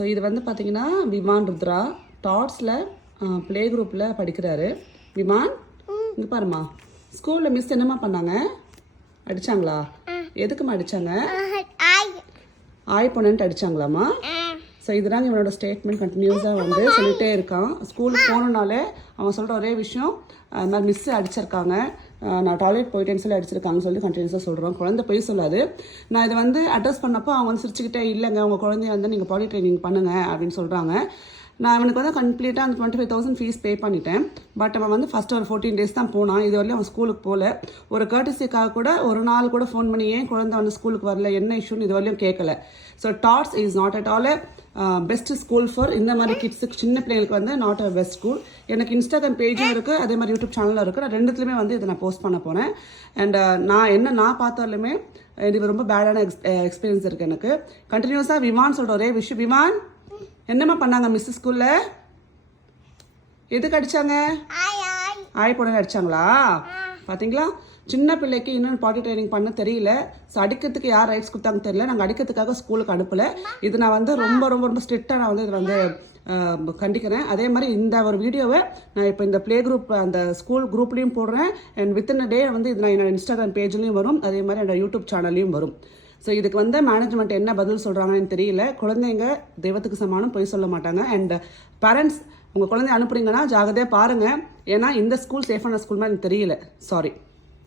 So இது வந்து பார்த்தீங்கன்னா விமான் ருத்ரா டாட்ஸில் ப்ளே குரூப்பில் படிக்கிறாரு. விமான் இங்கே பாருமா, ஸ்கூலில் மிஸ் என்னம்மா பண்ணாங்க? அடித்தாங்களா? எதுக்குமா அடித்தாங்க? ஆய் பொண்ணுன்ட்டு அடித்தாங்களாம்மா? ஸோ இதுதாங்க இவனோட ஸ்டேட்மெண்ட். கண்டினியூஸாக வந்து சொல்லிகிட்டே இருக்கான். ஸ்கூலுக்கு போகணுன்னாலே அவன் சொல்கிற ஒரே விஷயம், அது மாதிரி மிஸ்ஸு அடிச்சிருக்காங்க, நான் டாய்லெட் போயிட்டேன்னு சொல்லி அடிச்சிருக்காங்கன்னு சொல்லி கண்டினியூஸாக சொல்கிறோம். குழந்தை போய் சொல்லாது. நான் இதை வந்து அட்ரஸ் பண்ணப்போ அவங்க வந்து சிரிச்சுக்கிட்டே, இல்லைங்க உங்கள் குழந்தைய வந்து நீங்கள் பாடி ட்ரைனிங் பண்ணுங்கள் அப்படின்னு சொல்கிறாங்க. நான் அவனுக்கு வந்து கம்ப்ளீட்டாக அந்த 25,000 ஃபீஸ் பே பண்ணிட்டேன். பட் அவன் வந்து ஃபஸ்ட்டு ஒரு 14 days தான் போனான். இது வரையும் அவன் ஸ்கூலுக்கு போகல. ஒரு கர்டிசிக்காக கூட ஒரு நாள் கூட ஃபோன் பண்ணி ஏன் குழந்தை வந்து ஸ்கூலுக்கு வரல, என்ன இஷ்யூன்னு இது வரையும் கேட்கல. So that's is not at all best school for இந்த மாதிரி கிட்ஸுக்கு, சின்ன பிள்ளைங்களுக்கு வந்து நாட் அ பெஸ்ட் ஸ்கூல். எனக்கு இன்ஸ்டாகிராம் பேஜும் இருக்குது, அதே மாதிரி யூடியூப் சேனலும் இருக்குது. நான் ரெண்டுத்துலையுமே வந்து இதை நான் போஸ்ட் பண்ண போகிறேன். அண்ட் நான் பார்த்தாலுமே இது ரொம்ப பேடான எக்ஸ்பீரியன்ஸ் இருக்குது எனக்கு. கண்டினியூஸாக விமான் சொல்கிற ஒரே விஷயம், விமான் என்னம்மா பண்ணாங்க மிஸ் ஸ்கூலில்? எதுக்கு அடித்தாங்க? ஆய் பொண்ணு அடித்தாங்களா? பார்த்தீங்களா, சின்ன பிள்ளைக்கு இன்னும் பாட்டி ட்ரைனிங் பண்ண தெரியல. ஸோ அடிக்கிறதுக்கு யார் ரைட்ஸ் கொடுத்தாங்க தெரியல. நாங்கள் அடிக்கிறதுக்காக ஸ்கூலுக்கு அனுப்பலை. இது நான் வந்து ரொம்ப ரொம்ப ரொம்ப ஸ்ட்ரிக்டாக நான் வந்து இதை வந்து கண்டிக்கிறேன். அதே மாதிரி இந்த ஒரு வீடியோவை நான் இப்போ இந்த ப்ளே குரூப் அந்த ஸ்கூல் குரூப்லேயும் போடுறேன். அண்ட் வித்தின் அ டே வந்து இது நான் என்னோட இன்ஸ்டாகிராம் பேஜ்லேயும் வரும், அதே மாதிரி என்னோட யூடியூப் சேனல்லையும் வரும். ஸோ இதுக்கு வந்து மேனேஜ்மெண்ட் என்ன பதில் சொல்கிறாங்கன்னு தெரியல. குழந்தைங்க தெய்வத்துக்கு சமானம் போய் சொல்ல மாட்டாங்க. அண்ட் பேரண்ட்ஸ் உங்கள் குழந்தைய அனுப்புறீங்கன்னா ஜாகிரதையாக பாருங்கள். ஏன்னா இந்த ஸ்கூல் சேஃபான ஸ்கூல் மாதிரி எனக்கு தெரியல. சாரி.